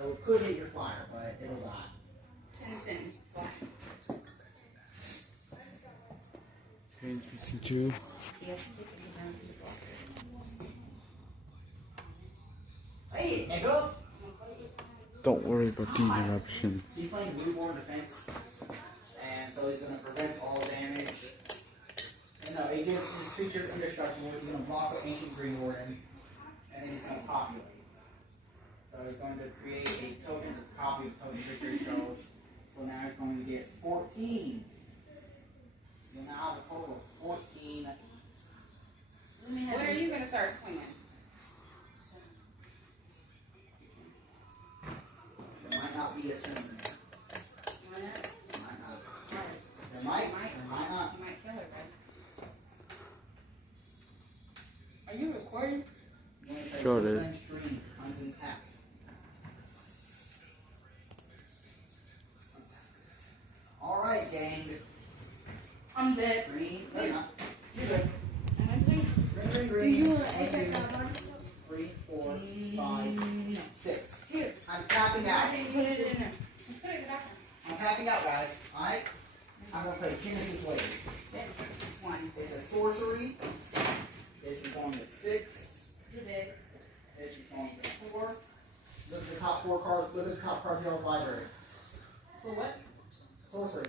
So it could hit your flyer, but it'll die. 10-10. Fly. Change missing 2. Yes, take it down to the blocker. Hey, Echo! Don't worry about the eruption. He's playing newborn defense, and so he's going to prevent all damage. And no, it gives his creatures indestructible. He's going to block the Ancient Green Warden, and then he's going to populate. So he's going to create a token, a copy of Token Victory Shells. So now he's going to get 14. You'll now have a total of 14. When are you going to start swinging? There might not be a symbol. Why not? There might not. There might not. You might kill her, right? Are you recording? Sure, dude. Untapped. All right, gang. I'm dead. Green. No, you're not. You're good. Am I please? Green, green, Do green. you 1, 2, 3, 4, 5, 6. Here. I'm tapping out. Put it in there. Just put it in the bathroom. I'm tapping out, guys. Alright? I'm going to play Genesis Wave. Yes. 1. It's a sorcery. This is going to 6. You're dead. This is going to 4. Look at the top 4 cards. Look at the top cards of your library. For what? Sorcery.